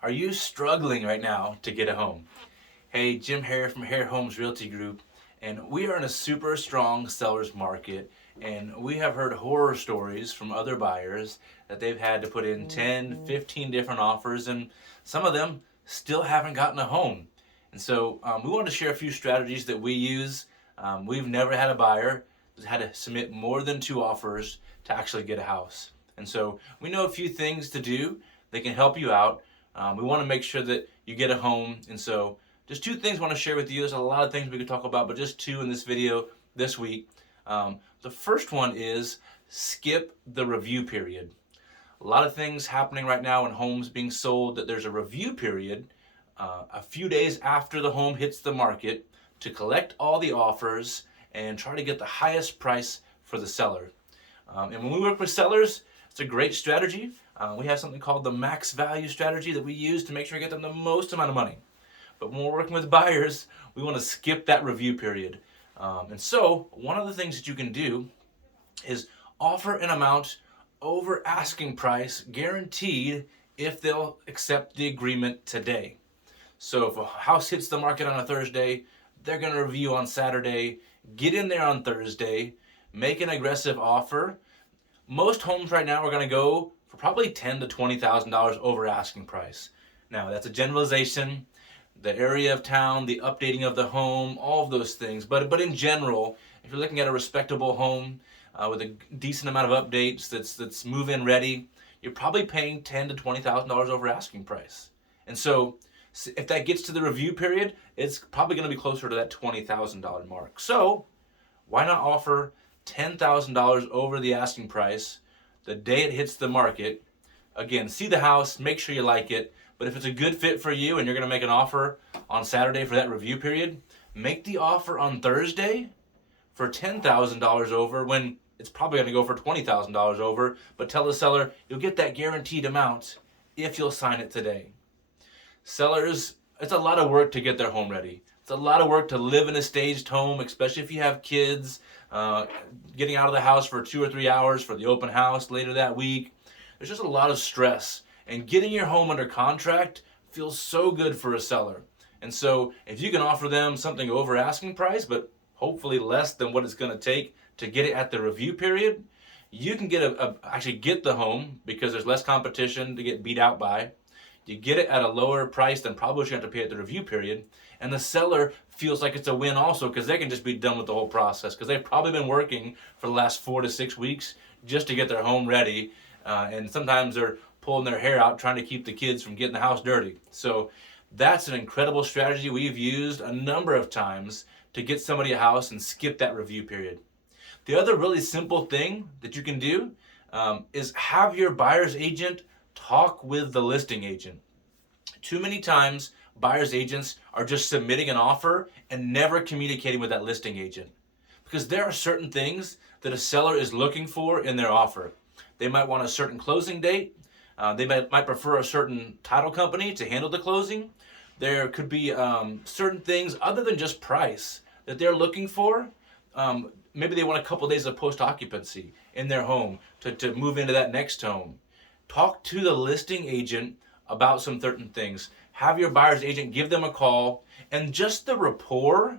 Are you struggling right now to get a home? Hey, Jim Hare from Hare Homes Realty Group, and we are in a super strong seller's market, and we have heard horror stories from other buyers that they've had to put in 10, 15 different offers, and some of them still haven't gotten a home. And so we wanted to share a few strategies that we use. We've never had a buyer that had to submit more than 2 offers to actually get a house. And so we know a few things to do that can help you out. We want to make sure that you get a home. And so just 2 things I want to share with you. There's a lot of things we could talk about, but just 2 in this video this week. The first one is skip the review period. A lot of things happening right now in homes being sold that there's a review period a few days after the home hits the market to collect all the offers and try to get the highest price for the seller. And when we work with sellers, it's a great strategy. We have something called the max value strategy that we use to make sure we get them the most amount of money. But when we're working with buyers, we want to skip that review period. And so one of the things that you can do is offer an amount over asking price guaranteed if they'll accept the agreement today. So if a house hits the market on a Thursday, they're going to review on Saturday, get in there on Thursday, make an aggressive offer. Most homes right now are going to go for probably $10,000 to $20,000 over asking price. Now that's a generalization. The area of town, the updating of the home, all of those things. But in general, if you're looking at a respectable home with a decent amount of updates that's move-in ready, you're probably paying $10,000 to $20,000 over asking price. And so if that gets to the review period, it's probably going to be closer to that $20,000 mark. So why not offer $10,000 over the asking price the day it hits the market? Again, see the house, make sure you like it. But if it's a good fit for you and you're going to make an offer on Saturday for that review period, make the offer on Thursday for $10,000 over when it's probably going to go for $20,000 over. But tell the seller you'll get that guaranteed amount if you'll sign it today. Sellers, it's a lot of work to get their home ready. It's a lot of work to live in a staged home, especially if you have kids, getting out of the house for 2 or 3 hours for the open house later that week. There's just a lot of stress. And getting your home under contract feels so good for a seller. And so if you can offer them something over asking price, but hopefully less than what it's going to take to get it at the review period, you can actually get the home because there's less competition to get beat out by. You get it at a lower price than probably what you have to pay at the review period. And the seller feels like it's a win also because they can just be done with the whole process because they've probably been working for the last 4 to 6 weeks just to get their home ready. And sometimes they're pulling their hair out trying to keep the kids from getting the house dirty. So that's an incredible strategy we've used a number of times to get somebody a house and skip that review period. The other really simple thing that you can do is have your buyer's agent talk with the listing agent. Too many times, buyer's agents are just submitting an offer and never communicating with that listing agent because there are certain things that a seller is looking for in their offer. They might want a certain closing date. They might prefer a certain title company to handle the closing. There could be certain things other than just price that they're looking for. Maybe they want a couple days of post-occupancy in their home to move into that next home. Talk to the listing agent about some certain things. Have your buyer's agent give them a call, and just the rapport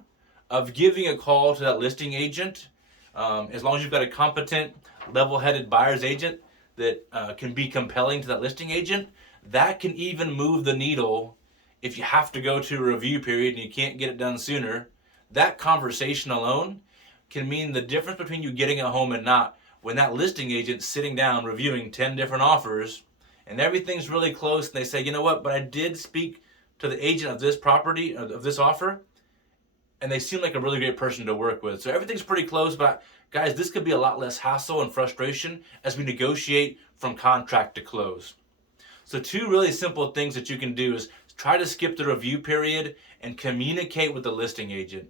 of giving a call to that listing agent, as long as you've got a competent, level-headed buyer's agent that can be compelling to that listing agent, that can even move the needle if you have to go to a review period and you can't get it done sooner. That conversation alone can mean the difference between you getting a home and not. When that listing agent's sitting down reviewing 10 different offers and everything's really close and they say, you know what, but I did speak to the agent of this property, of this offer, and they seem like a really great person to work with. So everything's pretty close, but guys, this could be a lot less hassle and frustration as we negotiate from contract to close. So 2 really simple things that you can do is try to skip the review period and communicate with the listing agent.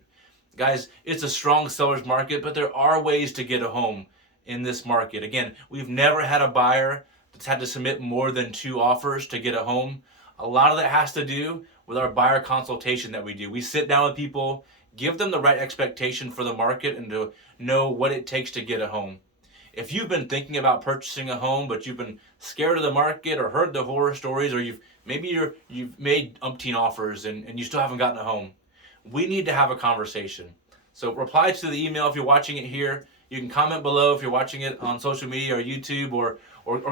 Guys, it's a strong seller's market, but there are ways to get a home in this market. Again, we've never had a buyer that's had to submit more than 2 offers to get a home. A lot of that has to do with our buyer consultation that we do. We sit down with people, give them the right expectation for the market and to know what it takes to get a home. If you've been thinking about purchasing a home, but you've been scared of the market or heard the horror stories, or you've made umpteen offers and you still haven't gotten a home, we need to have a conversation. So reply to the email if you're watching it here. You can comment below if you're watching it on social media or YouTube, or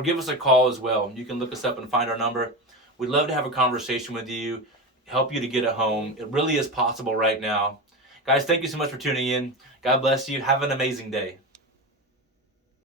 give us a call as well. You can look us up and find our number. We'd love to have a conversation with you, help you to get a home. It really is possible right now. Guys, thank you so much for tuning in. God bless you. Have an amazing day.